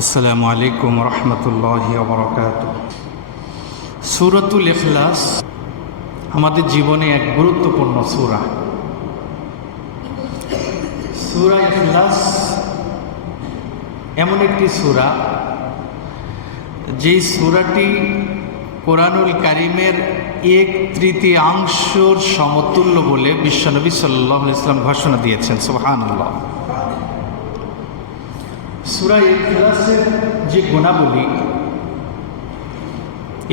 আসসালামু আলাইকুম রহমতুল্লাহি ওয়া বারাকাতুহু। সূরাতুল ইখলাস আমাদের জীবনে এক গুরুত্বপূর্ণ সূরা। সূরা ইখলাস এমন একটি সূরা, যেই সূরাটি কোরআনুল কারীমের 1/3 সমতুল্য বলে বিশ্বনবী সাল্লাল্লাহু আলাইহি ওয়াসাল্লাম ঘোষণা দিয়েছেন। সুবহানাল্লাহ। সূরা ইখলাসের যে গুণাবলী,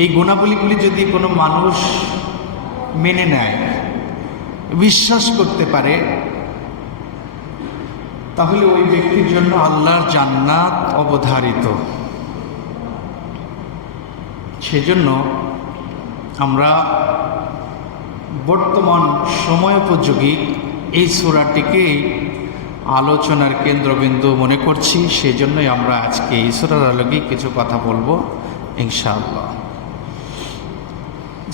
এই গুণাবলীগুলি যদি কোনো মানুষ মেনে নেয়, বিশ্বাস করতে পারে, তাহলে ওই ব্যক্তির জন্য আল্লাহর জান্নাত অবধারিত। সেজন্য আমরা বর্তমান সময়োপযোগী এই সূরাটিকে আলোচনার কেন্দ্রবিন্দু মনে করছি। সেজন্যই আমরা আজকে এই সূরার আলোকে কিছু কথা বলবো ইনশাআল্লাহ।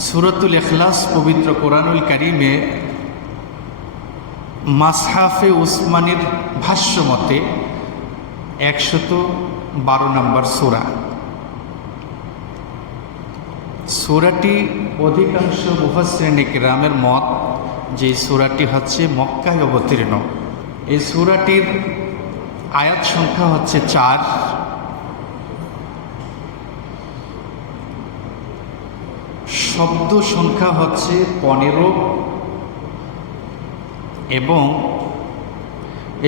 সূরাতুল ইখলাস পবিত্র কোরআনুল কারীমে মাসহাফে উসমানীর ভাষ্য মতে 112 নম্বর সূরা। সূরাটি অধিকাংশ মুফাসসিরিন কিরামের মত যে সূরাটি হচ্ছে মক্কায় অবতীর্ণ। এই সূরাটির আয়াত সংখ্যা হচ্ছে 4, শব্দ সংখ্যা হচ্ছে 15 এবং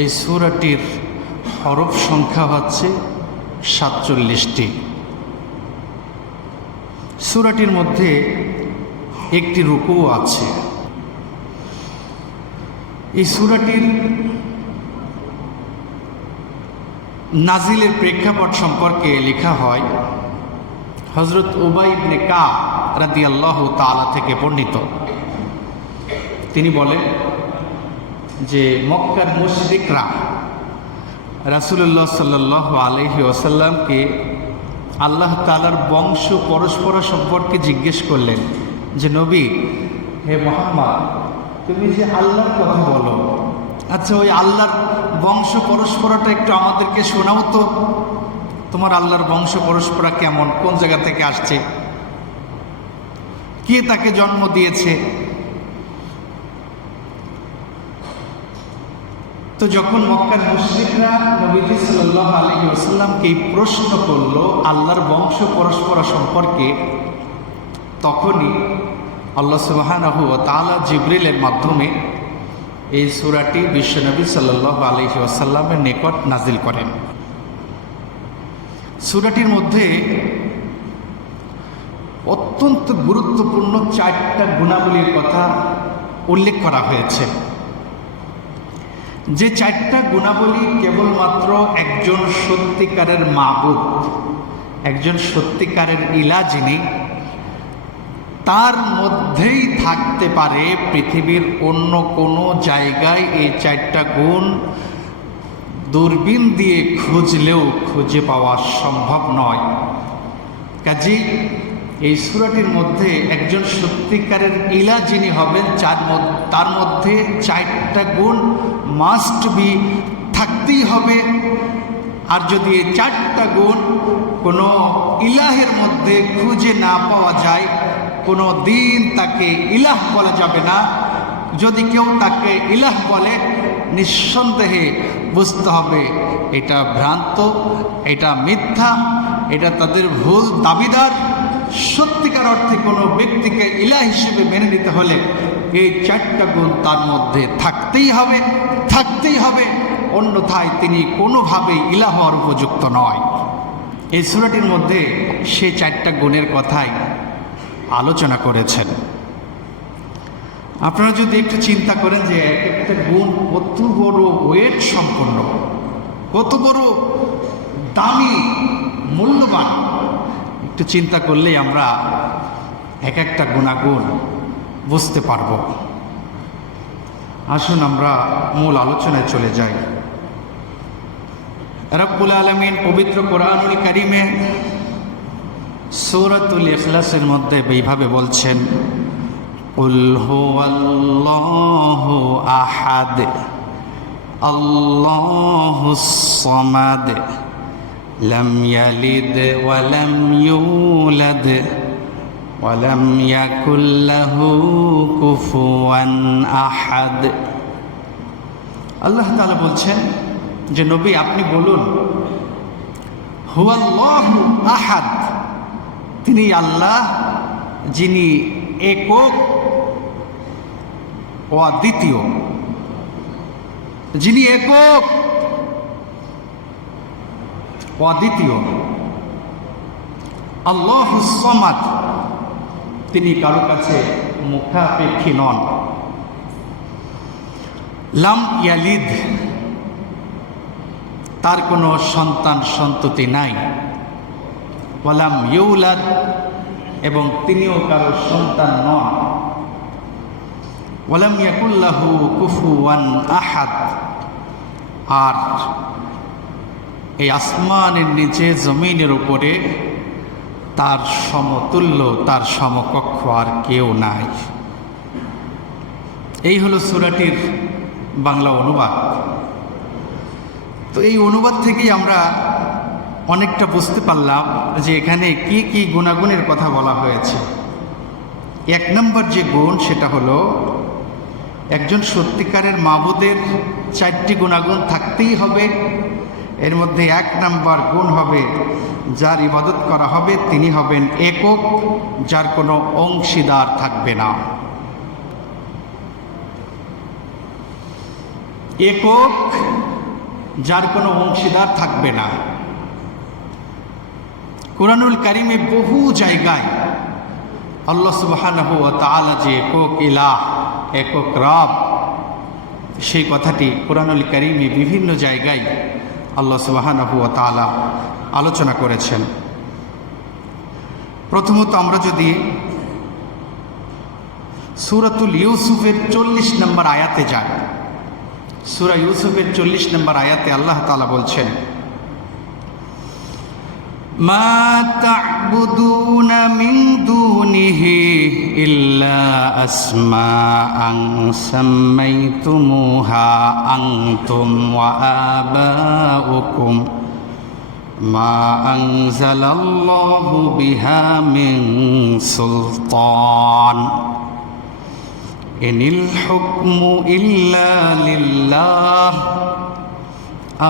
এই সূরাটির হরফ সংখ্যা হচ্ছে 47টি। সূরাটির মধ্যে একটি রুকুও আছে। এই সূরাটির নাজিলের প্রেক্ষাপট সম্পর্কে লেখা হয়, হযরত উবাই ইবনে কাব রাদিয়াল্লাহু তাআলা থেকে বর্ণিত। তিনি বলেন যে মক্কার মুশরিকরা রাসূলুল্লাহ সাল্লাল্লাহু আলাইহি ওয়াসাল্লামকে আল্লাহ তাআলার বংশ পরস্পরা সম্পর্কে জিজ্ঞেস করলেন যে, নবী, হে মুহাম্মদ, তুমি যে আল্লাহর কথা বলো, আচ্ছা ওই আল্লাহর বংশ পরস্পরাটা একটু আমাদেরকে শোনাও তো। তোমার আল্লাহর বংশ পরস্পরা কেমন, কোন জায়গা থেকে আসছে, কে তাকে জন্ম দিয়েছে। তো যখন মক্কার মুশরিকরা নবীজি সাল্লাল্লাহু আলাইহি ওয়াসাল্লামকে এই প্রশ্ন করলো আল্লাহর বংশ পরস্পরা সম্পর্কে, তখনই আল্লাহ সুবহানাহু ওয়া তাআলা জিবরিলের মাধ্যমে এই সূরাটি বিশ্বনবী সাল্লাল্লাহু আলাইহি ওয়াসাল্লামের নিকট নাজিল করেন। সূরাটির মধ্যে অত্যন্ত গুরুত্বপূর্ণ 4টা গুণাবলীর কথা উল্লেখ করা হয়েছে। যে 4টা গুণাবলী কেবলমাত্র একজন সত্যিকারের মাবুদ, একজন সত্যিকারের ইলা যিনি, তার মধ্যেই থাকতে পারে। পৃথিবীর অন্য কোনো জায়গায় এই 4টা গুণ দূরবীন দিয়ে খুঁজলেও খুঁজে পাওয়া সম্ভব নয়। কাজেই এই সূরাটির মধ্যে একজন সত্যিকারের ইলা যিনি হবেন, তার মধ্যে 4টা গুণ মাস্ট বি থাকতেই হবে। আর যদি এই 4টা গুণ কোনো ইলাহের মধ্যে খুঁজে না পাওয়া যায়, কোনো দিন তাকে ইলাহ বলা যাবে না। যদি কেউ তাকে ইলাহ বলে, নিঃসন্দেহে বুঝতে হবে এটা ভ্রান্ত, এটা মিথ্যা, এটা তাদের ভুল দাবিদার। সত্যিকার অর্থে কোনো ব্যক্তিকে ইলাহ হিসেবে মেনে নিতে হলে এই 4টা গুণ তার মধ্যে থাকতেই হবে, অন্যথায় তিনি কোনোভাবেই ইলাহ হওয়ার উপযুক্ত নয়। এই সূরাটির মধ্যে সে 4টা গুণের কথাই আলোচনা করেছেন। আপনারা যদি একটু চিন্তা করেন যে এক একটা গুণ কত বড় ওয়েট সম্পন্ন, কত বড় দামি, মূল্যবান, একটু চিন্তা করলেই আমরা এক একটা গুণাগুণ বুঝতে পারব। আসুন আমরা মূল আলোচনায় চলে যাই। রব্বুল আলামিন পবিত্র কোরআনুল কারীমে সূরাতুল ইখলাসের মধ্যে এইভাবে বলছেন, কুল হুয়াল্লাহু আহাদ আল্লাহুস সামাদ লাম ইয়ালিদ ওয়া লাম ইউলাদ ওয়া লাম ইয়াকুল লাহু কুফুয়ান আহাদ। আল্লাহ তাআলা বলছেন যে নবী আপনি বলুন, হুয়াল্লাহু আহাদ, তিনি আল্লাহ যিনি একক ও অদ্বিতীয়, যিনি একক অদ্বিতীয়। আল্লাহুস সামাদ, তিনি কারো কাছে মুখাপেক্ষী নন। লাম ইয়ালিদ, তার কোনো সন্তান সন্ততি নাই। ওয়ালাম ইউলাদ, এবং তিনিও কারো সন্তান নন। ওয়ালাম ইয়াকুল লাহু কুফুয়ান আহাদ, আর এই আসমানের নিচে জমিনের উপরে তার সমতুল্য, তার সমকক্ষ আর কেউ নাই। এই হলো সূরাটির বাংলা অনুবাদ। তো এই অনুবাদ থেকেই আমরা অনেকটা বুঝতে পারলাম যে এখানে কি কি গুণাগুণের কথা বলা হয়েছে। এক নম্বর যে গুণ সেটা হলো একজন সত্যিকারের মাবুদের 4টি গুণাগুণ থাকতেই হবে। এর মধ্যে এক নম্বর গুণ হবে যার ইবাদত করা হবে তিনি হবেন একক, যার কোনো অংশীদার থাকবে না। একক, যার কোনো অংশীদার থাকবে না। কুরআনুল কারীমে বহু জায়গায় আল্লাহ সুবহানাহু ওয়া তাআলা যে একক ইলাহ, একক রব, সেই কথাটি কুরআনুল কারীমে বিভিন্ন জায়গায় আল্লাহ সুবহানাহু ওয়া তাআলা আলোচনা করেছেন। প্রথমত আমরা যদি সূরাতুল ইউসুফের 40 নম্বর আয়াতে যাই, সূরা ইউসুফের 40 নম্বর আয়াতে আল্লাহ তাআলা বলছেন, মা তা'বুদুনা মিন দুনিহি ইল্লা আসমাআন সাম্মাইতুমুহা আনতুম ওয়া আবাউকুম মা আনজালাল্লাহু বিহা মিন সুলতান ইনিল হুকমু ইল্লা লিল্লাহ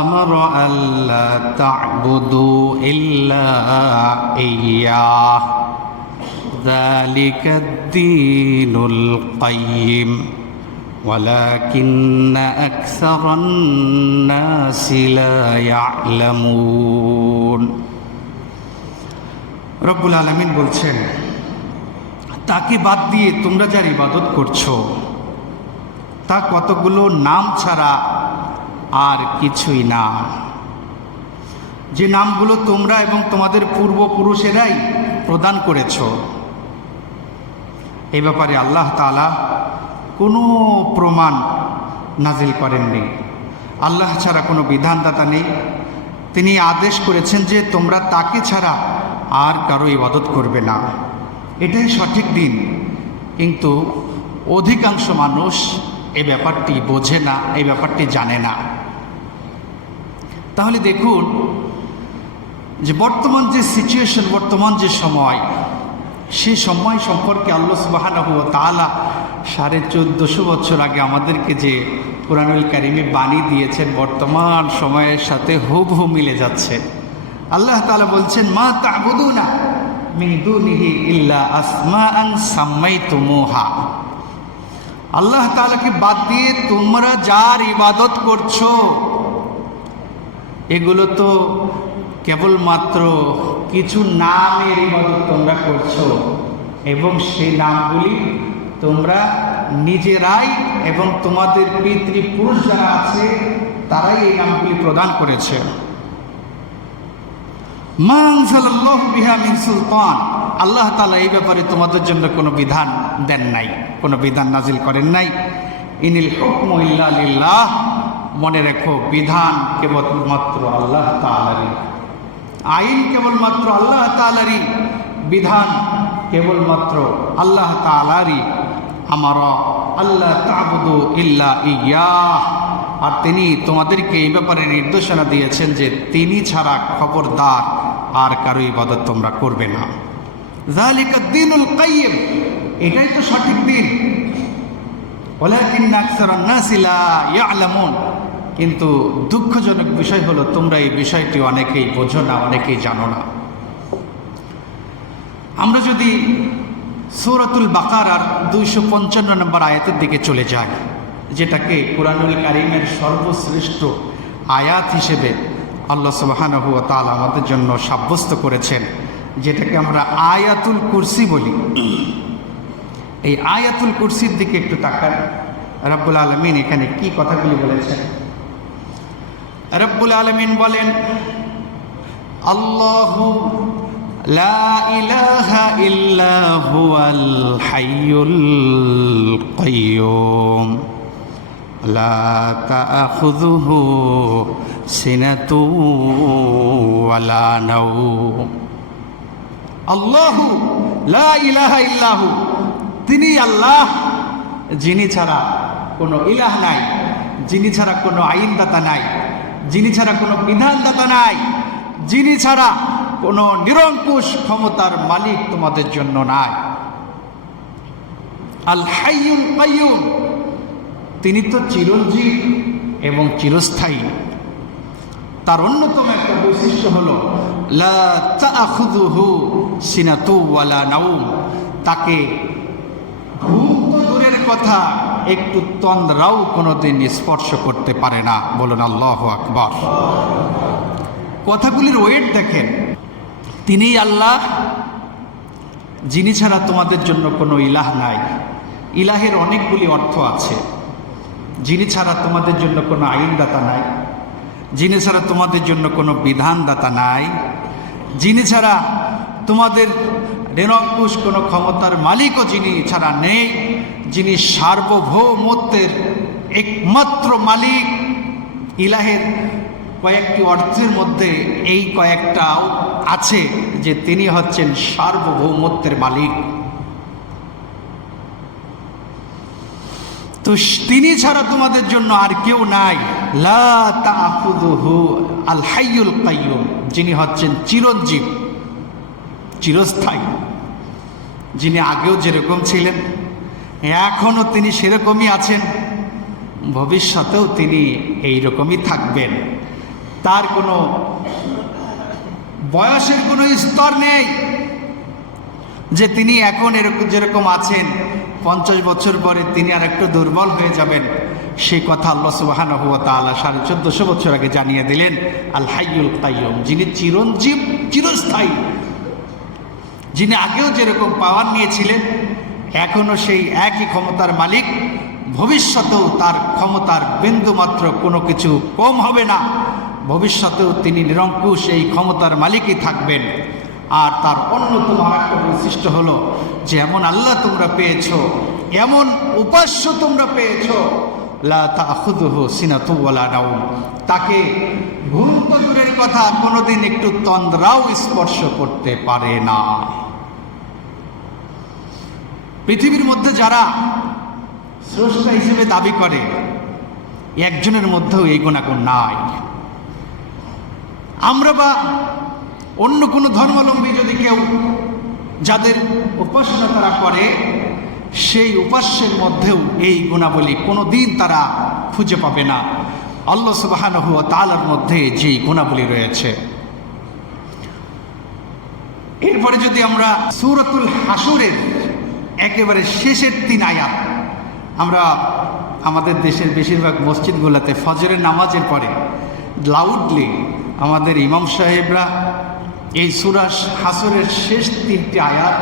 আমর আল্লা তা'বুদু ইল্লা ইয়্যাহ যালিকাদ-দীনুল কাইয়্যিম ওয়ালাকিন্না আকসারান-নাসি লা ইয়া'লামুন। রব্বুল আলামিন বলছেন, তাকে বাদ দিয়ে তোমরা যার ইবাদত করছো তা কতগুলো নাম ছাড়া আর কিছুই না, যে নামগুলো তোমরা এবং তোমাদের পূর্বপুরুষেরাই প্রদান করেছ। এই ব্যাপারে আল্লাহ তাআলা কোনো প্রমাণ নাজিল করেননি। আল্লাহ ছাড়া কোনো বিধানদাতা নেই। তিনি আদেশ করেছেন যে তোমরা তাকে ছাড়া আর কারো ইবাদত করবে না। এটাই সঠিক দিন, কিন্তু অধিকাংশ মানুষ এই ব্যাপারটি বোঝে না, এই ব্যাপারটি জানে না। তাহলে দেখুন যে বর্তমান যে সিচুয়েশন, বর্তমান যে সময়, সেই সময় সম্পর্কে আল্লাহ সুবহানাহু ওয়া তাআলা 1450 বছর আগে আমাদেরকে যে কুরআনুল কারীমে বাণী দিয়েছেন, বর্তমান সময়ের সাথে হুবহু মিলে যাচ্ছে। আল্লাহ তাআলা বলছেন, মা তা'বুদুনা মিন দুনিহি ইল্লা আসমাআন সাম্মাইতুমুহা, আল্লাহ তাআলাকে বাদ দিয়ে তোমরা যার ইবাদত করছো এগুলো তো কেবলমাত্র কিছু নামের ইবাদত তোমরা করছো, এবং সেই নামগুলি তোমরা নিজেরাই এবং তোমাদের পিতৃপুরুষ যারা আছে তারাই এই নামগুলি প্রদান করেছে। মা আনজালাল্লাহু বিহা মিন সুলতান, আল্লাহ তাআলা এই ব্যাপারে তোমাদের জন্য কোনো বিধান দেন নাই, কোনো বিধান নাজিল করেন নাই। ইনিল হুকমু ইল্লা লিল্লাহ, মনে রেখো বিধান কেবলমাত্র আল্লাহ তাআলারই, আইন কেবলমাত্র আল্লাহ তাআলারই, বিধান কেবলমাত্র আল্লাহ তাআলারই। আমারা আল্লাহ তা'বুদু ইল্লা ইয়্যাহ, আর তিনি তোমাদেরকে এই ব্যাপারে নির্দেশনা দিয়েছেন যে তিনি ছাড়া খবরদার আর কারো ইবাদত তোমরা করবে না। যালিকা দ্বীনুল কাইয়্যিম, এটাই তো সঠিক দিন। ওয়ালাকিন্না আকসারান নাসি লা ইয়ালামুন, কিন্তু দুঃখজনক বিষয় হলো তোমরা এই বিষয়টি অনেকেই বোঝো না, অনেকেই জানো না। আমরা যদি সূরাতুল বাকারার 255 নম্বর আয়াতের দিকে চলে যাই, যেটাকে কুরআনুল কারীমের সর্বশ্রেষ্ঠ আয়াত হিসেবে আল্লাহ সুবহানাহু ওয়া তাআলা আমাদের জন্য সাব্যস্ত করেছেন, যেটাকে আমরা আয়াতুল কুরসি বলি। এই আয়াতুল কুরসির দিকে একটু তাকান। রব্বুল আলামিন এখানে কি কথাগুলি বলেছেন? রব্বুল আলামিন বলেন, আল্লাহু লা ইলাহা ইল্লা হুয়াল হাইয়ুল কাইয়্যুম লা তাআখুযুহু সিনাতু ওয়ালা নাওম। আল্লাহু লা ইলাহা ইল্লাহু, তিনি আল্লাহ, যিনি ছাড়া কোনো ইলাহ নাই, যিনি ছাড়া কোনো আইনদাতা নাই, যিনি ছাড়া কোনো বিধানদাতা নাই, যিনি ছাড়া কোনো নিরঙ্কুশ ক্ষমতার মালিক তোমাদের জন্য নাই। আল হাইয়ুল কাইয়্যুম, তিনি তো চিরঞ্জীব এবং চিরস্থায়ী। তার অন্যতম একটা বৈশিষ্ট্য হলো লা তাআখুযুহু সিনাতু ওয়ালা নাওম, তাকে ঘুম তো দূরের কথা, একটু তন্দ্রাও কোনোদিন স্পর্শ করতে পারে না। বলুন আল্লাহু আকবার। কথাগুলির ওয়েট দেখেন। তিনিই আল্লাহ, যিনি ছাড়া তোমাদের জন্য কোনো ইলাহ নাই। ইলাহের অনেকগুলি অর্থ আছে। যিনি ছাড়া তোমাদের জন্য কোনো আইনদাতা নাই, যিনি ছাড়া তোমাদের জন্য কোনো বিধানদাতা নাই, যিনি ছাড়া তোমাদের নিরঙ্কুশ কোনো ক্ষমতার মালিকও যিনি ছাড়া নেই, যিনি সার্বভৌমত্বের একমাত্র মালিক। ইলাহের কয়েকটি অর্থের মধ্যে এই কয়েকটাও আছে যে তিনি হচ্ছেন সার্বভৌমত্বের মালিক। তো তিনি ছাড়া তোমাদের জন্য আর কেউ নাই। লা তাআখুযুহু আল হাইয়ুল কাইয়্যুম, যিনি হচ্ছেন চিরঞ্জীব, চিরস্থায়ী, যিনি আগেও যেরকম ছিলেন এখনও তিনি সেরকমই আছেন, ভবিষ্যতেও তিনি এই রকমই থাকবেন। তার কোনো বয়সের কোনো স্তর নেই যে তিনি এখন এরকম যেরকম আছেন 50 বছর পরে তিনি আর একটু দুর্বল হয়ে যাবেন। সেই কথা আল্লাহ সুবহানাহু ওয়া তাআলা 1450 বছর আগে জানিয়ে দিলেন। আল হাইয়ুল কাইয়্যুম, যিনি চিরঞ্জীব, চিরস্থায়ী, যিনি আগেও যেরকম পাওয়ার নিয়েছিলেন এখনও সেই একই ক্ষমতার মালিক, ভবিষ্যতেও তার ক্ষমতার বিন্দুমাত্র কোনো কিছু কম হবে না। ভবিষ্যতেও তিনি নিরঙ্কুশ এই ক্ষমতার মালিকই থাকবেন। আর তার অন্যতম আরেকটা বৈশিষ্ট্য হলো যে এমন আল্লাহ তোমরা পেয়েছো, এমন উপাস্য তোমরা পেয়েছো, লা তাআখুযুহু সিনাতু ওয়ালা নাওম, তাকে ঘুম তো দূরের কথা কোনোদিন একটু তন্দ্রাও স্পর্শ করতে পারে না। পৃথিবীর মধ্যে যারা স্রষ্টা হিসেবে দাবি করে একজনের মধ্যেও এই গুণাগুণ নাই। আমরা বা অন্য কোনো ধর্মাবলম্বী যদি কেউ যাদের উপাসনা তারা করে, সেই উপাস্যের মধ্যেও এই গুণাবলী কোনো দিন তারা খুঁজে পাবে না। আল্লাহ সুবহানাহু ওয়া তাআলার মধ্যে যেই গুণাবলী রয়েছে। এরপরে যদি আমরা সূরাতুল হাসরের একেবারে শেষের 3 আয়াত, আমরা আমাদের দেশের বেশিরভাগ মসজিদগুলোতে ফজরের নামাজের পরে লাউডলি আমাদের ইমাম সাহেবরা এই সূরা হাসরের শেষ 3টি আয়াত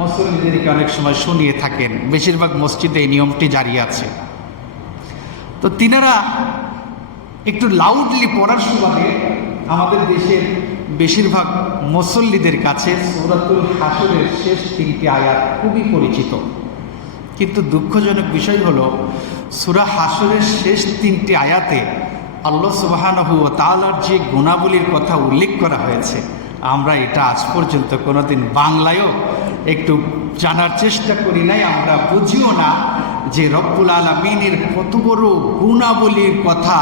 মুসল্লিদেরকে অনেক সময় শুনিয়ে থাকেন। বেশিরভাগ মসজিদে এই নিয়মটি জারি আছে। তো তিনারা একটু লাউডলি পড়ার সুবাদে আমাদের দেশের বেশিরভাগ মুসল্লিদের কাছে সূরাতুল হাসরের শেষ 3টি আয়াত খুবই পরিচিত। কিন্তু দুঃখজনক বিষয় হলো সূরা হাসরের শেষ 3টি আয়াতে আল্লাহ সুবহানাহু ওয়া তাআলার যে গুণাবলীর কথা উল্লেখ করা হয়েছে, আমরা এটা আজ পর্যন্ত কোনোদিন বাংলায়ও একটু জানার চেষ্টা করি নাই, আমরা বুঝিও না যে রব্বুল আলামিনের কত বড় গুণাবলীর কথা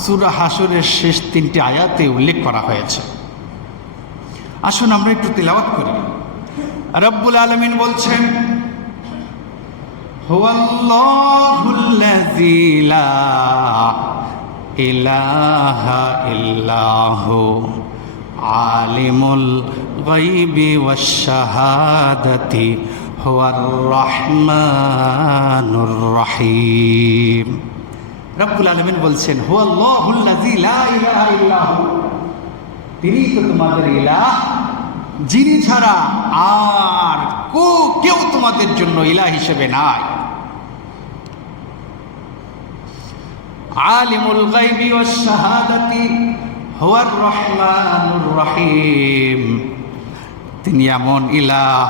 সূরা হাশরের শেষ 3টি আয়াতে উল্লেখ করা হয়েছে। আসুন আমরা একটু তিলাওয়াত করি। রব্বুল আলামিন বলছেন, হুয়াল্লাহুল্লাযী লা ইলাহা ইল্লাহু আলিমুল গায়বি ওয়াশ শাহাদাতি হুয়ার রহমানুর রহিম। রব্বুল আলামিন বলছেন, হুয়াল্লাহুল্লাযী লা ইলাহা ইল্লাহু, তিনি তো তোমাদের ইলাহ, যিনি ছাড়া আর কেউ তোমাদের জন্য ইলাহ হিসেবে নাই। আলিমুল গায়বি ওয়াশ শাহাদাতি হুয়ার রহমানুর রহিম, তিনি এমন ইলাহ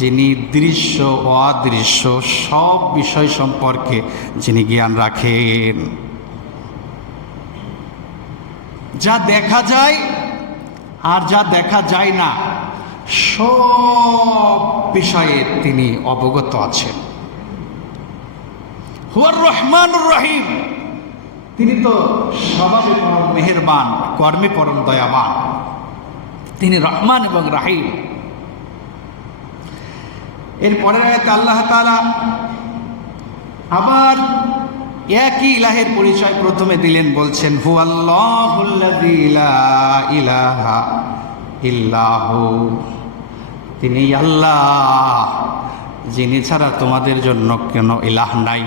যিনি দৃশ্য ও অদৃশ্য সব বিষয় সম্পর্কে যিনি জ্ঞান রাখেন। যা দেখা যায় আর যা দেখা যায় না সব বিষয়ে তিনি অবগত আছেন। হুয়ার রহমানুর রহিম, তিনি তো স্বভাবে পরম মেহেরবান, কর্মে পরম দয়াবান, তিনি রহমান এবং রাহিম। এরপরের আয়াতে আল্লাহ তাআলা আবার একই ইলাহের পরিচয় প্রথমে দিলেন, বলছেন হুয়াল্লাহুল্লাযী লা ইলাহা ইল্লাহু, তিনি আল্লাহ যিনি ছাড়া তোমাদের জন্য কোনো ইলাহ নাই।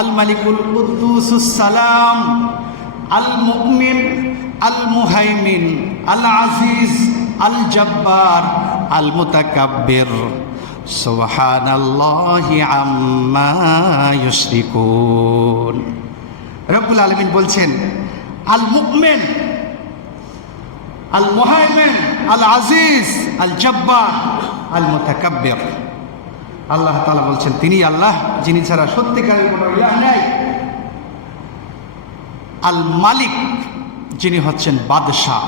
আল মালিকুল কুদ্দুসুস সালাম আল মুমিন আল মুহাইমিন আল আজিজ আল জব্বার আল মুতাকাব্বির সুবহানাল্লাহি আম্মা ইউশরিকুন। রব্বুল আলামিন বলছেন আল মুমিন আল মুহাইমিন আল আজিজ আল জব্বার আল মুতাকাব্বির। আল্লাহ তাআলা বলছেন তিনি আল্লাহ যিনি ছাড়া সত্যিকারের কোনো ইলাহ নাই। আল মালিক, যিনি হচ্ছেন বাদশাহ।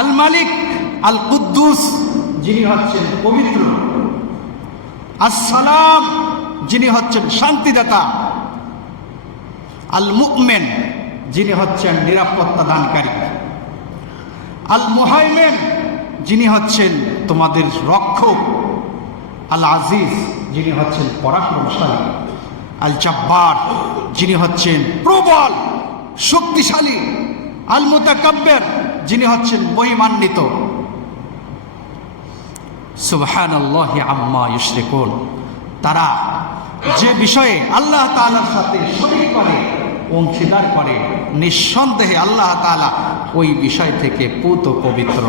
আল মালিক আল কুদ্দুস, যিনি হচ্ছেন পবিত্র। আসসালাম, যিনি হচ্ছেন শান্তিদাতা। আল মুমিন, যিনি হচ্ছেন নিরাপত্তা দানকারী। আল মুহাইমিন, যিনি হচ্ছেন তোমাদের রক্ষক। আল আজিজ, যিনি হচ্ছেন পরাক্রমশালী। আল জব্বার, যিনি হচ্ছেন প্রবল শক্তিশালী। আল মুতাকাব্বির, যিনি হচ্ছেন মহিমান্বিত। সুবহানাল্লাহি আম্মা ইউশরিকুন, তারা যে বিষয়ে আল্লাহ তাআলার সাথে শরীক করে, অংশীদার করে, নিঃসন্দেহে আল্লাহ তাআলা ওই বিষয় থেকে পুত পবিত্র।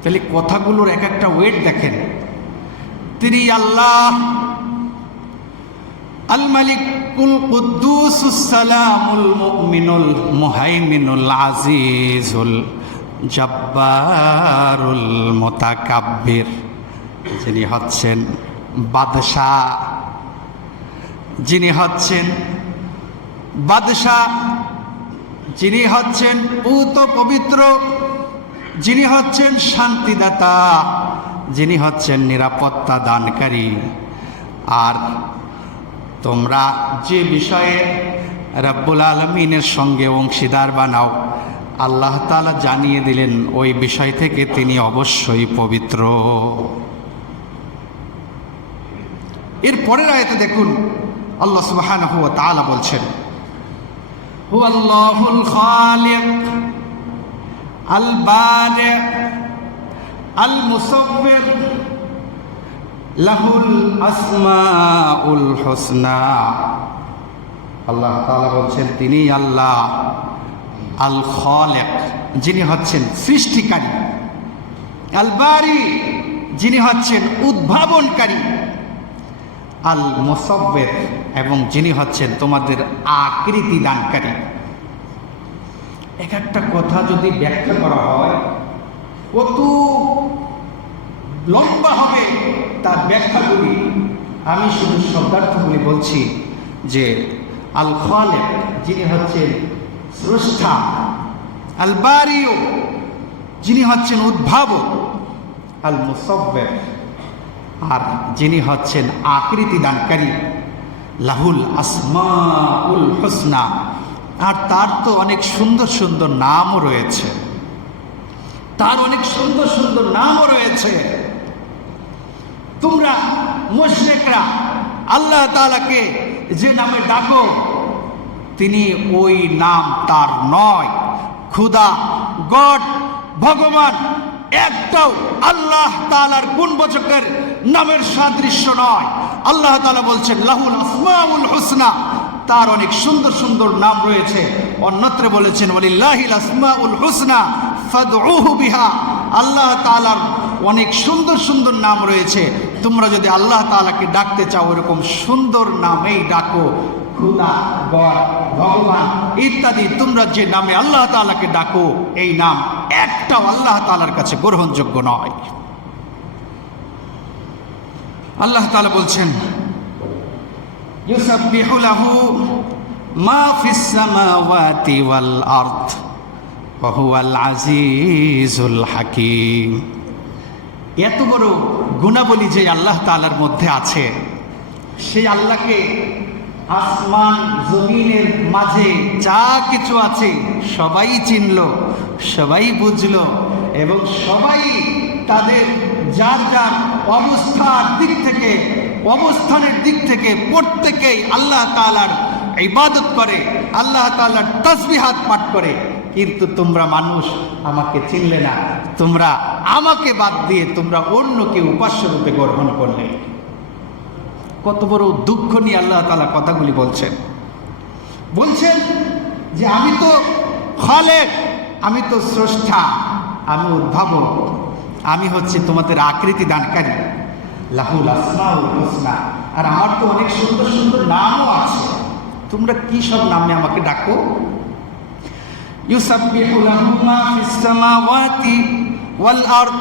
তাহলে কথাগুলোর এক একটা ওয়েট দেখেন। তিনি আল্লাহ আল মালিকুল কুদ্দুসুস সালামুল মুমিনুল মুহাইমিনুল আজিজুল জব্বারুল মুতাকাব্বির, যিনি হচ্ছেন বাদশাহ, যিনি হচ্ছেন বাদশাহ, যিনি হচ্ছেন পুত পবিত্র, যিনি হচ্ছেন শান্তিদাতা, যিনি হচ্ছেন নিরাপত্তা দানকারী। আর তোমরা যে বিষয়ে রব্বুল আলামিনের সঙ্গে অংশীদার বানাও, আল্লাহ তাআলা জানিয়ে দিলেন ওই বিষয় থেকে তিনি অবশ্যই পবিত্র। এর পরের আয়াতে দেখুন আল্লাহ সুবহানাহু ওয়া তাআলা বলছেন, হুয়াল্লাহুল খালিক আল বারি আল মুসাব্বির লাহুল আসমাউল হুসনা। আল্লাহ তাআলা বলছেন তিনি আল্লাহ আল খালিক, যিনি হচ্ছেন সৃষ্টিকারী। আল বারি, যিনি হচ্ছেন উদ্ভাবনকারী। আল মুসাব্বির, এবং যিনি হচ্ছেন তোমাদের আকৃতি দানকারী। এক একটা কথা যদি ব্যাখ্যা করা হয় কত লম্বা হবে তার ব্যাখ্যাগুলি। আমি শুধু শব্দার্থগুলি বলছি যে আল খালিক, যিনি হচ্ছেন স্রষ্টা। আল বারিও, যিনি হচ্ছেন উদ্ভাবক। আল মুসাব্বির, আর যিনি হচ্ছেন আকৃতি দানকারী, লাহুল আসমাউল হুসনা, আর তার তো অনেক সুন্দর সুন্দর নামও রয়েছে, তার অনেক সুন্দর সুন্দর নামও রয়েছে। তোমরা মুশরিকরা আল্লাহ তাআলাকে যে নামে ডাকো, তিনি ওই নাম তার নয়। খুদা, গড, ভগবান একটাও আল্লাহ তাআলার গুণবাচকের নামের সাদৃশ্য নয়। আল্লাহ তাআলা বলছেন লাহুল আসমাউল হুসনা, তার অনেক সুন্দর সুন্দর নাম রয়েছে। অন্যত্র বলেছেন ওয়ালিল্লাহিল আসমাউল হুসনা ফাদউহু বিহা, আল্লাহ তাআলার অনেক সুন্দর সুন্দর নাম রয়েছে। তোমরা যদি আল্লাহ তাআলাকে ডাকতে চাও এরকম সুন্দর নামেই ডাকো। খুদা, গড, ভগবান ইত্যাদি তোমরা যে নামে আল্লাহ তাআলাকে ডাকো, এই নাম একটাও আল্লাহ তাআলার কাছে গ্রহণযোগ্য নয়। আল্লাহ তাআলা বলছেন ইউসাব্বিহু লাহু মা ফিস সামাওয়াতি ওয়াল আরদ ওয়া হুয়াল আজিজুল হাকীম। এত বড় গুণাবলী যে আল্লাহ তাআলার মধ্যে আছে, সেই আল্লাহকে আসমান জমিনের মাঝে যা কিছু আছে সবাই চিনল, সবাই বুঝল, এবং সবাই তাদের যার যার অবস্থানের দিক থেকে প্রত্যেকেই আল্লাহ তাআলার ইবাদত করে, আল্লাহ তাআলার তাসবিহাত পাঠ করে। কিন্তু তোমরা মানুষ আমাকে চিনলে না, তোমরা আমাকে বাদ দিয়ে তোমরা অন্যকে উপাস্য রূপে গ্রহণ করলে। কত বড় দুঃখ নিয়ে আল্লাহ তাআলা কথাগুলি বলছেন। বলছেন যে আমি তো খালেক, আমি তো স্রষ্টা, আমি উদ্ভাবক, আমি হচ্ছে তোমাদের আকৃতি দানকারী, লাহুল আসমাউল হুসনা, আর আমার তো অনেক সুন্দর সুন্দর নামও আছে। তোমরা কি সব নামে আমাকে ডাকো? ইউসাব্বিহু লাহু মা ফিস সামাওয়াতি ওয়াল আরদ,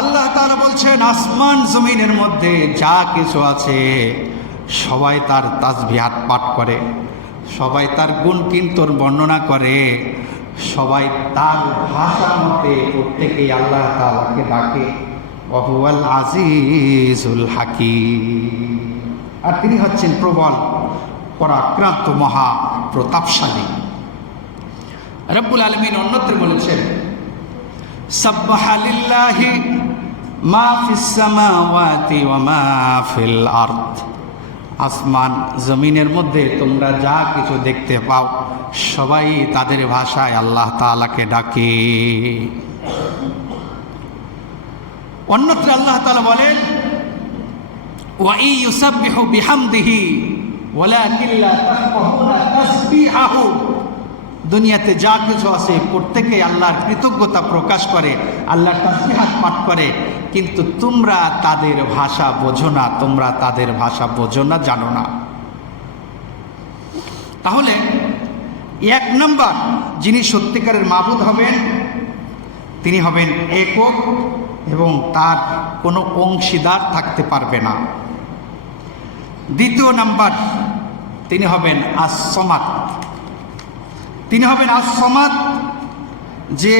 আল্লাহ তাআলা বলছেন আসমান জমিনের মধ্যে যা কিছু আছে সবাই তার তাসবিহাত পাঠ করে, সবাই তার গুণ কীর্তন বর্ণনা করে, সবাই তার ভাষা মতে প্রত্যেকেই আল্লাহ তাআলাকে ডাকে। ওয়া হুয়াল আজিজুল হাকীম, আর তিনি হচ্ছেন প্রবল পরাক্রান্ত মহা প্রতাপশালী। রব্বুল আলামিন অন্যত্র বলেছেন সাব্বাহা লিল্লাহি মা ফিস সামাওয়াতি ওয়া মা ফিল আরদ, আসমান জমিনের মধ্যে তোমরা যা কিছু দেখতে পাও সবাই তাদের ভাষায় আল্লাহ তাআলাকে ডাকে। অন্যত্র আল্লাহ তাআলা বলেন ওয়া ইউসাব্বিহু বিহামদিহি ওয়ালাকিন লা তাফকাহুনা তাসবিহাহু, দুনিয়াতে যা কিছু আছে প্রত্যেকেই আল্লাহর কৃতজ্ঞতা প্রকাশ করে, আল্লাহর তাসবিহাত পাঠ করে, কিন্তু তোমরা তাদের ভাষা বোঝো না, তোমরা তাদের ভাষা বোঝো না, জানো না। তাহলে এক নম্বর যিনি সত্যিকারের মাবুদ হবেন তিনি হবেন একক এবং তার কোনো অংশীদার থাকতে পারবে না। দ্বিতীয় নাম্বার তিনি হবেন আস-সামাদ, তিনি হবেন আস-সামাদ, যে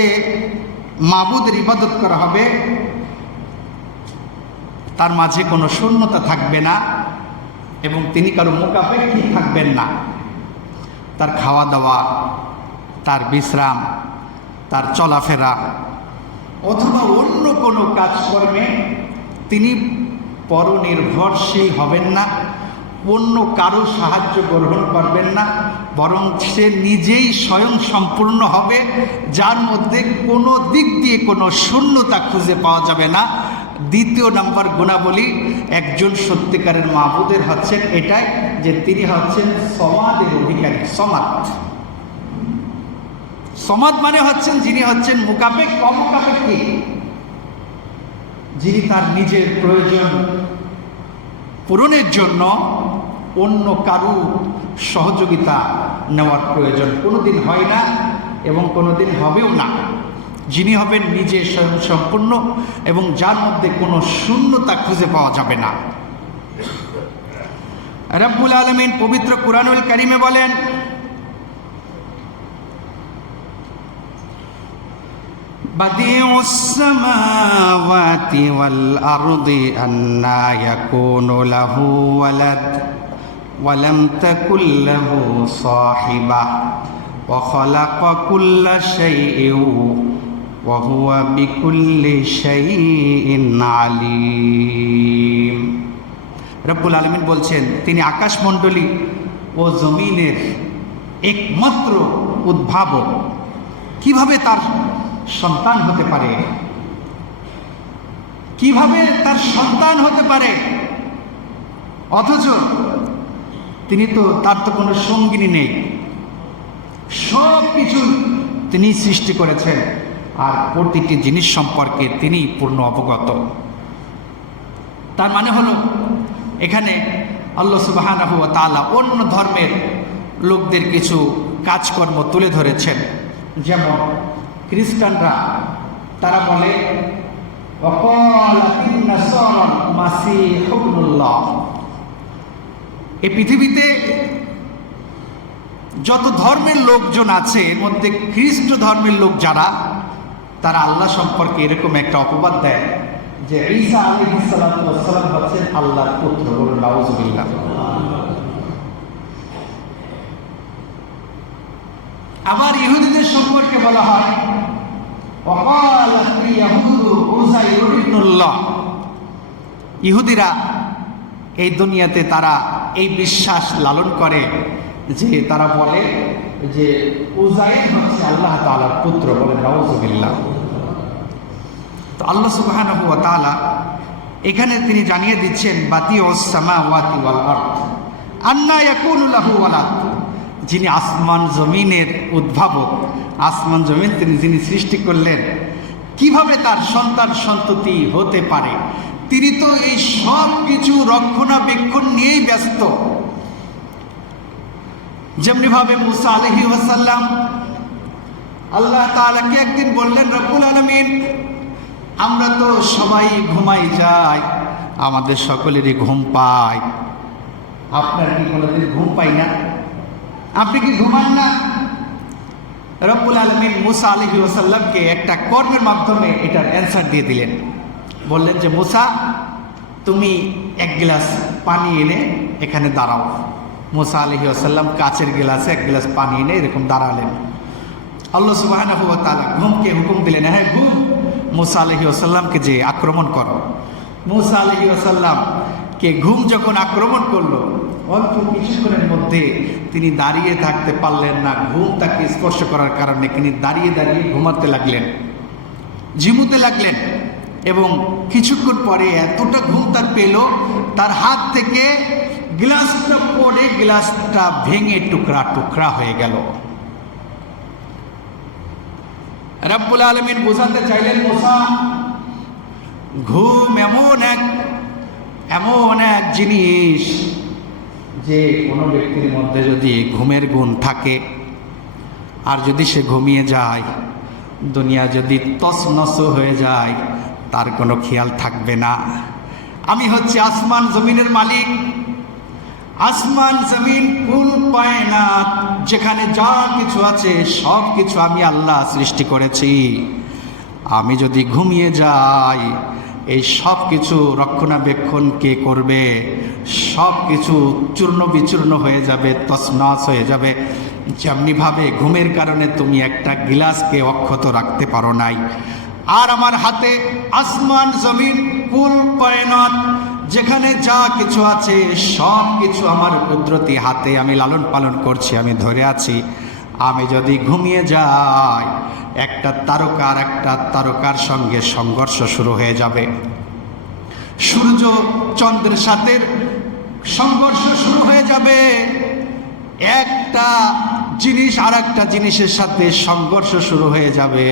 মাবুদের ইবাদত করা হবে তার মাঝে কোনো শূন্যতা থাকবে না এবং তিনি কারো মুখাপেক্ষী থাকবেন না। তার খাওয়া দাওয়া, তার বিশ্রাম, তার চলাফেরা অথবা অন্য কোনো কাজকর্মে তিনি পরনির্ভরশীল হবেন না, অন্য কারো সাহায্য গ্রহণ করবেন না, বরং সে নিজেই স্বয়ং সম্পূর্ণ হবে, যার মধ্যে কোনো দিক দিয়ে কোনো শূন্যতা খুঁজে পাওয়া যাবে না। দ্বিতীয় নাম্বার গুণাবলী একজন সত্যিকারের মাবুদের হচ্ছেন এটাই যে তিনি হচ্ছেন সমাদের অধিকারী। সমাদ মানে হচ্ছেন যিনি হচ্ছেন অমুখাপেক্ষী, যিনি তার নিজের প্রয়োজন পূরণের জন্য অন্য কারো সহযোগিতা নেওয়ার প্রয়োজন কোনোদিন হয় না এবং কোনোদিন হবেও না। যিনি হবেন নিজে স্বয়ং সম্পূর্ণ এবং যার মধ্যে কোনো শূন্যতা খুঁজে পাওয়া যাবে না। রব্বুল আলামিন পবিত্র কুরআনুল কারীমে বলেন বাদিউস সামাওয়াতি ওয়াল আরদি আন্না ইয়াকুনু লাহু ওয়ালাদ ওয়া লাম তাকুল লাহু সাহিবা ওয়া খালাকা কুল্লা শাইইন ওয়া হুয়া বিকুল্লি শাইইন আলীম। রব্বুল আলামিন বলছেন তিনি আকাশমণ্ডলী ও জমিনের একমাত্র উদ্ভাবক। কিভাবে তার সন্তান হতে পারে? কিভাবে তার সন্তান হতে পারে? অথচ তার তো কোনো সঙ্গিনী নেই, সব কিছু তিনি সৃষ্টি করেছেন আর প্রতিটি জিনিস সম্পর্কে তিনি পূর্ণ অবগত। তার মানে হলো এখানে আল্লাহ সুবহানাহু ওয়া তাআলা অন্য ধর্মের লোকদের কিছু কাজকর্ম তুলে ধরেছেন। যেমন খ্রিস্টানরা তারা বলে এই পৃথিবীতে যত ধর্মের লোকজন আছে এর মধ্যে খ্রিস্ট ধর্মের লোক যারা, তারা আল্লাহ সম্পর্কে এরকম একটা অপবাদ দেয় যে ঈসা আলাইহিস সালাতু ওয়াস সালাম হচ্ছেন আল্লাহর পুত্র। বলুন নাউযুবিল্লাহ। আবার ইহুদিদের সম্পর্কে বলা হয় ওয়াকালাতিল ইয়াহুদু উযাইর ইবনুল্লাহ। ইহুদিরা এই দুনিয়াতে তারা এই বিশ্বাস লালন করে যে তারা বলে যে উযাইর হচ্ছে আল্লাহ তাআলার পুত্র। বলেন নাউযুবিল্লাহ। তো আল্লাহ সুবহানাহু ওয়া তাআলা এখানে তিনি জানিয়ে দিচ্ছেন বাদিউস সামাওয়াতি ওয়াল আরদ আন্না ইয়াকুনু লাহু ওয়ালাদ, যিনি আসমান জমিনের উদ্ভাবক, আসমান জমিন যিনি সৃষ্টি করলেন, কিভাবে তার সন্তান সন্ততি হতে পারে? তিনি তো এই সব কিছু রক্ষণাবেক্ষণ নিয়েই ব্যস্ত। যেমনিভাবে মুসা আলাইহিস সালাম আল্লাহ তাআলাকে একদিন বললেন, রব্বুল আলামিন আমরা তো সবাই ঘুমাই যাই, আমাদের সকলেরই ঘুম পায়, আপনার কি কোনোদিন ঘুম পাই না? আপনি কি ঘুমান না? রব্বুল আলামিন মুসা আলাইহিস সালামকে একটা কর্মের মাধ্যমে এটার অ্যান্সার দিয়ে দিলেন। বললেন যে মুসা তুমি এক গ্লাস পানি এনে এখানে দাঁড়াও। মুসা আলাইহিস সালাম কাচের গ্লাসে এক গ্লাস পানি এনে এরকম দাঁড়ালেন। আল্লাহ সুবহানাহু ওয়া তাআলা ঘুমকে হুকুম দিলেন, হ্যাঁ ঘুম, মুসা আলাইহিস সালামকে যে আক্রমণ করো। মুসা আলাইহিস সালামকে ঘুম যখন আক্রমণ করলো, অল্প কিছুক্ষণের মধ্যে তিনি দাঁড়িয়ে থাকতে পারলেন না। ঘুম তাকে স্পর্শ করার কারণে তিনি দাঁড়িয়ে দাঁড়িয়ে ঘুমাতে লাগলেন, ঝিমুতে লাগলেন। এবং কিছুক্ষণ পরে এতটা ঘুম তার পেল, তার হাত থেকে গ্লাসটা পড়ে গ্লাসটা ভেঙে টুকরা টুকরা হয়ে গেল। রব্বুল আলামিন বোঝাতে চাইলেন, মুসা ঘুম এমন এক জিনিস যে কোনো ব্যক্তির মধ্যে যদি ঘুমের গুণ থাকে আর যদি সে ঘুমিয়ে যায়, দুনিয়া যদি তছনছ হয়ে যায় তার কোনো খেয়াল থাকবে না। আমি হচ্ছে আসমান জমিনের মালিক, আসমান জমিন কুল কায়নাত, যেখানে যা কিছু আছে সব কিছু আমি আল্লাহ সৃষ্টি করেছি। আমি যদি ঘুমিয়ে যাই এই সব কিছু রক্ষণাবেক্ষণ কে করবে? সব কিছু চূর্ণ বিচূর্ণ হয়ে যাবে, তছনছ হয়ে যাবে। যেমনিভাবে ঘুমের কারণে তুমি একটা গিলাসকে অক্ষত রাখতে পারো নাই, আর আমার হাতে আসমান জমিন কুল কায়নাত, যেখানে যা কিছু আছে সব কিছু আমার কুদরতি হাতে আমি লালন পালন করছি, আমি ধরে আছি। আমি যদি ঘুমিয়ে যাই একটা তারকার সঙ্গে সংঘর্ষ শুরু হয়ে যাবে, সূর্য চন্দ্রের সাথে সংঘর্ষ শুরু হয়ে যাবে, একটা জিনিস আর একটা জিনিসের সাথে সংঘর্ষ শুরু হয়ে যাবে,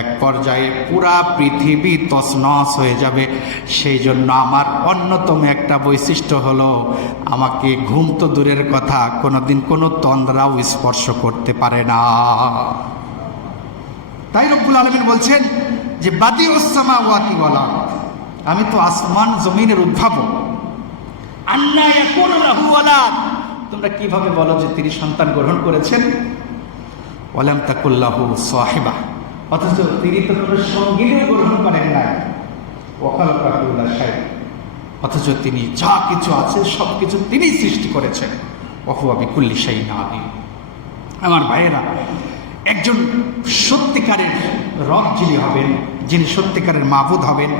এক পর্যায়ে পুরা পৃথিবী তছনছ হয়ে যাবে। সেই জন্য আমার অন্যতম একটা বৈশিষ্ট্য হলো আমাকে ঘুম তো দূরের কথা কোনোদিন কোনো তন্দ্রাও স্পর্শ করতে পারে না। তাই রব্বুল আলামিন বলছেন যে বাদিউস সামাওয়াতি ওয়াল আরদ, আমি তো আসমান জমিনের উদ্ভাবক। আন্না ইয়াকুনু লাহু ওয়ালাদ, তোমরা কিভাবে বলো যে তিনি সন্তান গ্রহণ করেছেন? ওয়ালাম তাকুল লাহু সাহিবা, অথচ তিনি তো কোনো সঙ্গীও গ্রহণ করেন নাই। ওখাল কাকুল্লা সাহেব, অথচ তিনি যা কিছু আছে সব কিছু তিনি সৃষ্টি করেছেন। ওহুয়া বিকুল্লি শাইইন আলিম। আমার ভাইয়েরা, একজন সত্যিকারের রব যিনি হবেন, যিনি সত্যিকারের মাবুদ হবেন,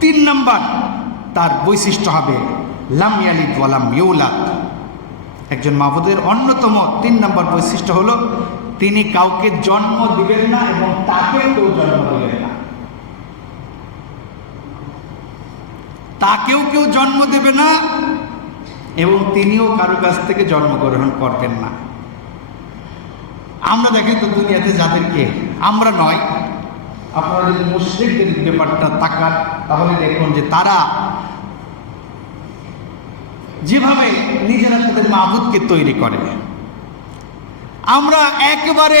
3 নম্বর তার বৈশিষ্ট্য হবে লাম ইয়ালিদ ওয়া লাম ইউলাদ। একজন মাবুদের অন্যতম 3 নম্বর বৈশিষ্ট্য হলো তিনি কাউকে জন্ম দিবেন না এবং তাকে কেউ জন্ম দিবেন না। তাকেও কেউ জন্ম দেবে না এবং তিনিও কারো কাছ থেকে জন্মগ্রহণ করবেন না। আমরা দেখি তো দুনিয়াতে যাদেরকে, আমরা নয়, আপনারা যদি মুশরিকদের ব্যাপারটা তাকান তাহলে দেখুন যে তারা যেভাবে নিজেরা তাদের মাবুদকে তৈরি করে, আমরা একেবারে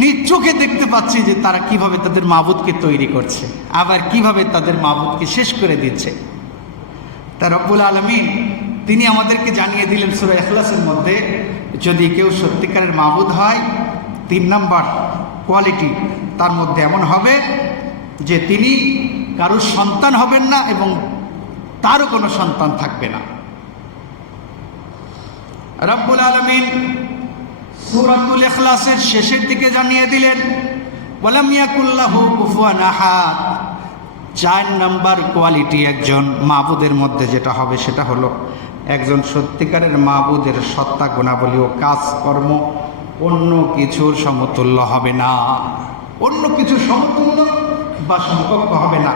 নিজ চোখে দেখতে পাচ্ছি যে তারা কিভাবে তাদের মাবুদকে তৈরি করছে, আবার কিভাবে তাদের মাবুদকে শেষ করে দিচ্ছে। তা রব্বুল আলামিন তিনি আমাদেরকে জানিয়ে দিলেন সূরা ইখলাসের মধ্যে, যদি কেউ সত্যিকারের মাবুদ হয় 3 নম্বর কোয়ালিটি তার মধ্যে এমন হবে যে তিনি কারোর সন্তান হবেন না এবং তারও কোনো সন্তান থাকবে না। রব্বুল আলামিন সূরাতুল ইখলাসের শেষের দিকে জানিয়ে দিলেন ওয়ালাম ইয়াকুল্লাহু কুফুয়ান আহাদ। 4 নম্বর কোয়ালিটি একজন মাবুদের মধ্যে যেটা হবে সেটা হলো একজন সত্যিকারের মাবুদের সত্তা, গুণাবলী ও কাজকর্ম অন্য কিছুর সমতুল্য হবে না। অন্য কিছুর সমতুল্য বা সমকক্ষ হবে না।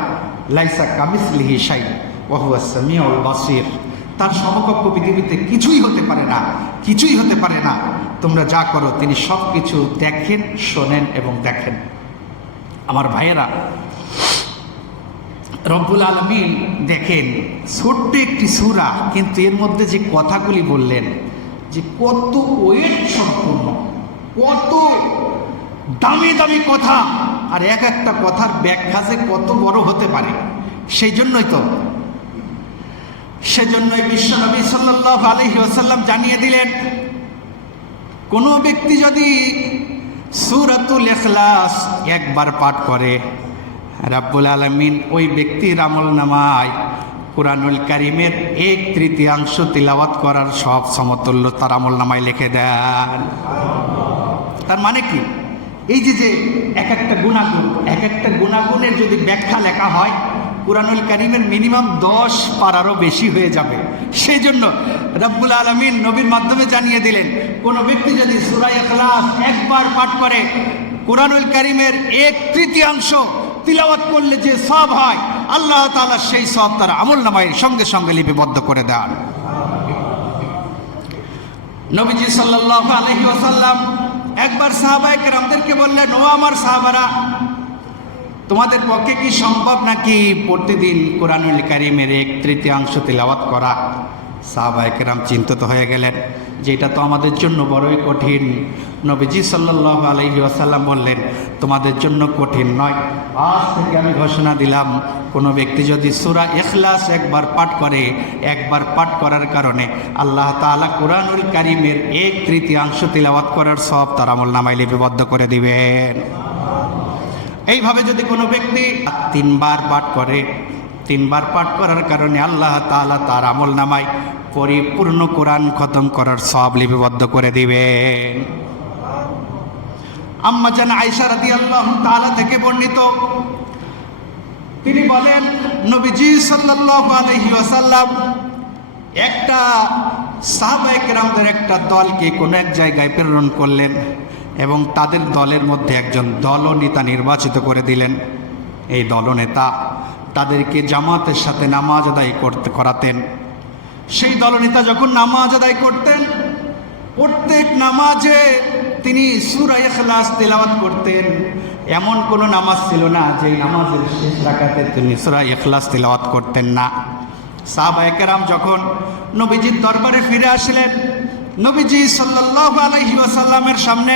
লাইসা কামিসলিহি শাই ওয়া হুয়াস সামিউল বাসীর। তার সমকক্ষ পৃথিবীতে কিছুই হতে পারে না, কিছুই হতে পারে না। তোমরা যা করো তিনি সব কিছু দেখেন, শোনেন এবং দেখেন। আমার ভাইয়েরা, রব্বুল আলামিন দেখেন ছোট্ট একটি সূরা, কিন্তু এর মধ্যে যে কথাগুলি বললেন যে কত ওয়েট সম্পূর্ণ, কত দামি দামি কথা, আর এক একটা কথার ব্যাখ্যা যে কত বড় হতে পারে। সেজন্যই বিশ্বনবী সাল্লাল্লাহু আলাইহি ওয়াসাল্লাম জানিয়ে দিলেন, কোনো ব্যক্তি যদি সূরাতুল ইখলাস একবার পাঠ করে, রাব্বুল আলামিন ওই ব্যক্তির আমলনামায় কুরআনুল কারীমের 1/3 তিলাওয়াত করার সব সমতুল্য তার আমলনামায় লিখে দেন। তার মানে কি? এই যে এক একটা গুণাগুণের যদি ব্যাখ্যা লেখা হয়, কুরআনুল কারীমের মিনিমাম 10 পারারও বেশি হয়ে যাবে। সেই জন্য রব্বুল আলামিন নবীর মাধ্যমে জানিয়ে দিলেন, কোন ব্যক্তি যদি সূরা ইখলাস একবার পাঠ করে, কুরআনুল কারীমের 1/3 তিলাওয়াত করলে যে সওয়াব হয়, আল্লাহ তাআলা সেই সওয়াব তার আমলনামায় সঙ্গে সঙ্গে লিপিবদ্ধ করে দেন। নবীজি সাল্লাল্লাহু আলাইহি ওয়াসাল্লাম একবার সাহাবায়ে কেরামদেরকে বললেন, ও আমার সাহাবারা, তোমাদের পক্ষে কি সম্ভব নাকি প্রতিদিন কুরআনুল কারীমের 1/3 তিলাওয়াত করা? সাহাবায়ে কেরাম চিন্তিত হয়ে গেলেন যে এটা তো আমাদের জন্য বড়ই কঠিন। নবীজি সাল্লাল্লাহু আলাইহি ওয়াসাল্লাম বললেন, তোমাদের জন্য কঠিন নয়, আজ থেকে আমি ঘোষণা দিলাম, কোনো ব্যক্তি যদি সূরা ইখলাস একবার পাঠ করে, একবার পাঠ করার কারণে আল্লাহ তাআলা কুরআনুল কারীমের 1/3 তিলাওয়াত করার সওয়াব তার আমলনামায় লিপিবদ্ধ করে দিবেন। এইভাবে যদি কোনো ব্যক্তি 3 বার পাঠ করে, 3 বার পাঠ করার কারণে আল্লাহ তাআলা তার আমলনামায় পরিপূর্ণ কোরআন খতম করার সওয়াব লিপিবদ্ধ করে দিবেন। আম্মা জান আয়েশা রাদিয়াল্লাহু তাআলা থেকে বর্ণিত, তিনি বলেন, নবীজি সাল্লাল্লাহু আলাইহি ওয়াসাল্লাম একটা সাহাবায়ে কেরামদের একটা দলকে কোনো এক জায়গায় প্রেরণ করলেন এবং তাদের দলের মধ্যে একজন দলনেতা নির্বাচিত করে দিলেন। এই দলনেতা তাদেরকে জামাতের সাথে নামাজ আদায় করাতেন। সেই দলনেতা যখন নামাজ আদায় করতেন, প্রত্যেক নামাজে তিনি সূরা ইখলাস তেলাওয়াত করতেন। এমন কোনো নামাজ ছিল না যে নামাজের শেষ রাকাতে তিনি সূরা ইখলাস তেলাওয়াত করতেন না। সাহাবায়ে কেরাম যখন নবীজির দরবারে ফিরে আসলেন, নবীজি সাল্লাল্লাহু আলাইহি ওয়াসাল্লামের সামনে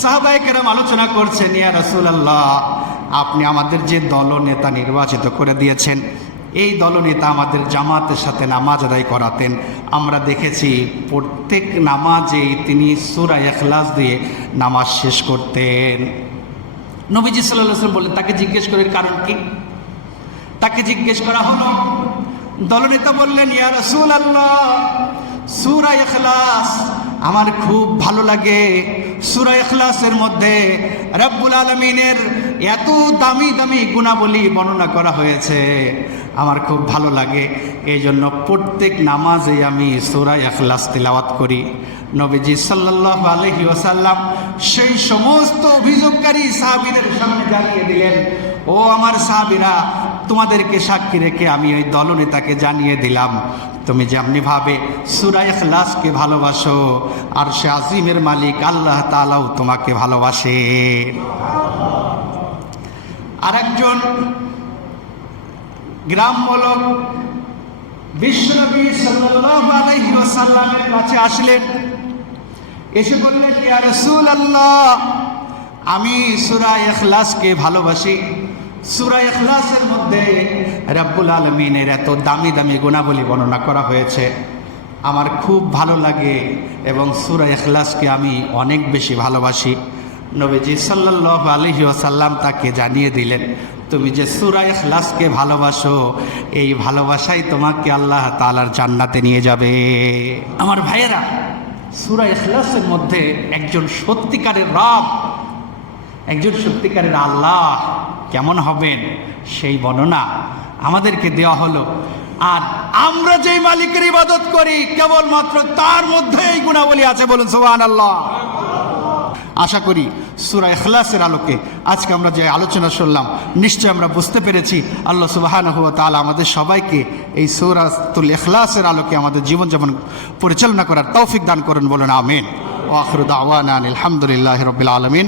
সাহাবায়ে কেরাম আলোচনা করছেন, ইয়া রাসূলুল্লাহ, আপনি আমাদের যে দলনেতা নির্বাচিত করে দিয়েছেন, এই দলনেতা আমাদের জামাতের সাথে নামাজ আদায় করাতেন। আমরা দেখেছি প্রত্যেক নামাজেই তিনি সূরা ইখলাস দিয়ে নামাজ শেষ করতেন। নবীজি সাল্লাল্লাহু আলাইহি ওয়াসাল্লাম বললেন, তাকে জিজ্ঞেস করার কারণ কি? তাকে জিজ্ঞেস করা হলো, দলনেতা বললেন, ইয়া রাসূলুল্লাহ, সূরা ইখলাস আমার খুব ভালো লাগে। সূরা ইখলাসের মধ্যে রব্বুল আলামিনের এত দামি দামি গুণাবলী বর্ণনা করা হয়েছে, আমার খুব ভালো লাগে। এই জন্য প্রত্যেক নামাজে আমি সূরা ইখলাস তিলাওয়াত করি। নবীজি সাল্লাল্লাহু আলাইহি ওয়াসাল্লাম সেই সমস্ত অভিযোগকারী সাহাবীদের সামনে জানিয়ে দিলেন, ও আমার সাহাবীরা, তোমাদেরকে সাক্ষী রেখে আমি ওই দলনেতাকে জানিয়ে দিলাম, তুমি যেমনি ভাবে সূরা ইখলাসকে ভালোবাসো, আর সে আজিমের মালিক আল্লাহ তাআলাও তোমাকে ভালোবাসে। আরেকজন গ্রাম্য লোক বিশ্বনবী সাল্লাল্লাহু আলাইহি ওয়াসাল্লামের কাছে আসলেন, এসে বললেন, ইয়া রাসূলুল্লাহ, আমি সূরা ইখলাসকে ভালোবাসি। সূরা ইখলাসের মধ্যে রব্বুল আলামিনের এত দামি দামি গুণাবলী বর্ণনা করা হয়েছে, আমার খুব ভালো লাগে এবং সূরা ইখলাসকে আমি অনেক বেশি ভালোবাসি। নবীজি সাল্লাল্লাহু আলাইহি ওয়াসাল্লাম তাকে জানিয়ে দিলেন, তুমি যে সূরা ইখলাসকে ভালোবাসো, এই ভালোবাসাই তোমাকে আল্লাহ তাআলার জান্নাতে নিয়ে যাবে। আমার ভাইয়েরা, সূরা ইখলাসের মধ্যে একজন সত্যিকারের রব, একজন সত্যিকারের আল্লাহ কেমন হবেন সেই বর্ণনা আমাদেরকে দেওয়া হলো। আর আমরা যেই মালিকের ইবাদত করি কেবলমাত্র তার মধ্যে এই গুণাবলী আছে, বলুন সুবহানাল্লাহ। আশা করি সূরা ইখলাসের আলোকে আজকে আমরা যে আলোচনা শুনলাম, নিশ্চয় আমরা বুঝতে পেরেছি আল্লাহ সুবহানাহু ওয়া তাআলা আমাদের সবাইকে এই সূরাতুল ইখলাসের আলোকে আমাদের জীবনযাপন পরিচালনা করার তৌফিক দান করেন, বলুন আমিন। ওয়া আখিরু দাওয়ানা আলহামদুলিল্লাহি রাব্বিল আলামিন।